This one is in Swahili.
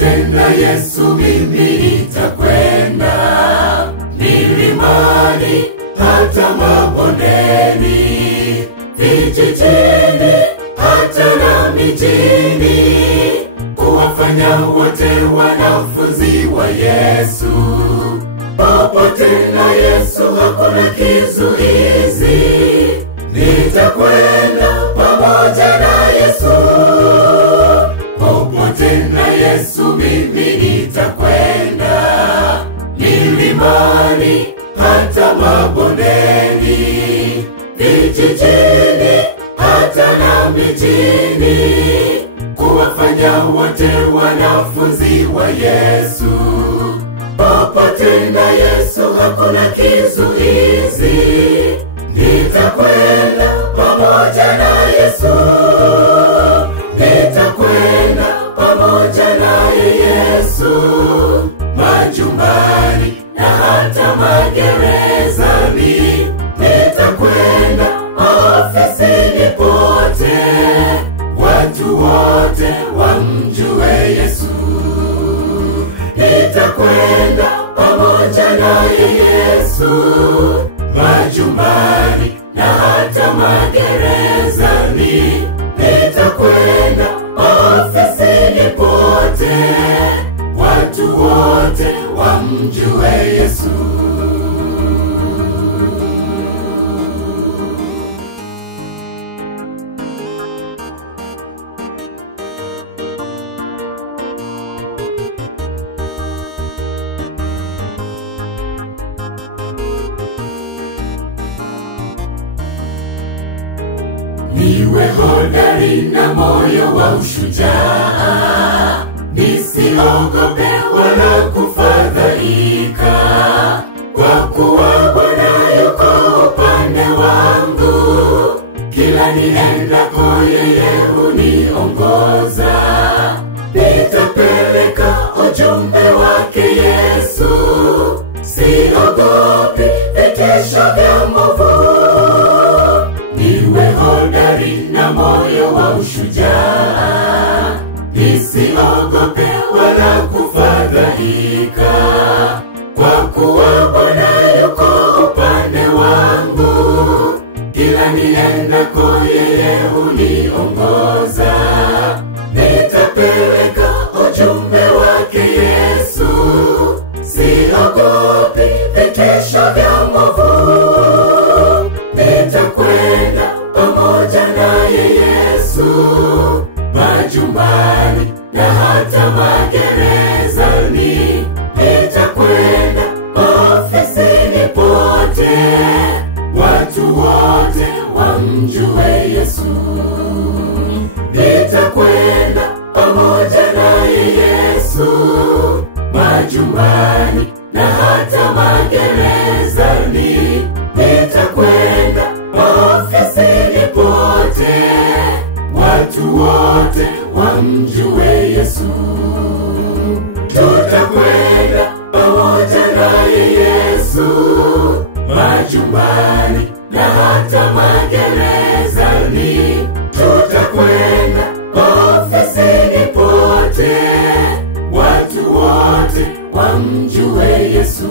Popote na Yesu mimi nitakwenda, milimani hata mabondeni, vijijini hata na mijini, kuwafanya wote wanafunzi wa Yesu. Popote na Yesu hakuna kizuizi, nitakwenda pamoja na Yesu. Popote na Yesu mimi nitakwenda, milimani hata mabondeni, vijijini hata na mijini, kuwafanya wote wanafunzi wa Yesu. Popote na Yesu hakuna kizuizi, nitakwenda pamoja na Yesu. Nitakwenda pamoja na Yesu, majumbani na hata magerezani, nitakwenda ofisini pote, watu wote wamjue Yesu. Nitakwenda pamoja na Yesu, majumbani na hata magerezani, nitakwenda ofisini pote, watu wote wamjue Yesu. Niwe hodari na moyo wa ushujaa, nisiogope wala kufadhaika, kwa kuwa Bwana yuko upande wangu. Kila niendako yeye huniongoza, nitapeleka ujumbe wake Yesu. Siogopi vitisho vya mwovu, niwe hodari na moyo wa ushujaa, nisiogope wala kufadhaika, kwa kuwa Bwana yuko upande wangu. Kila niendako yeye huniongoza, nitapeleka ujumbe wake Yesu. Siogopi vitisho vya mwovu, nitakwenda pamoja naye Yesu, majumbani na hata magerezani, nitakwenda ofisini pote, watu wote wamjue Yesu. Nitakwenda pamoja naye Yesu, majumbani na hata magerezani, nitakwenda ofisini pote, watu wote wamjue Yesu. Tutakwenda pamoja naye Yesu, majumbani na hata magerezani, tutakwenda ofisini pote, watu wote wamjue Yesu.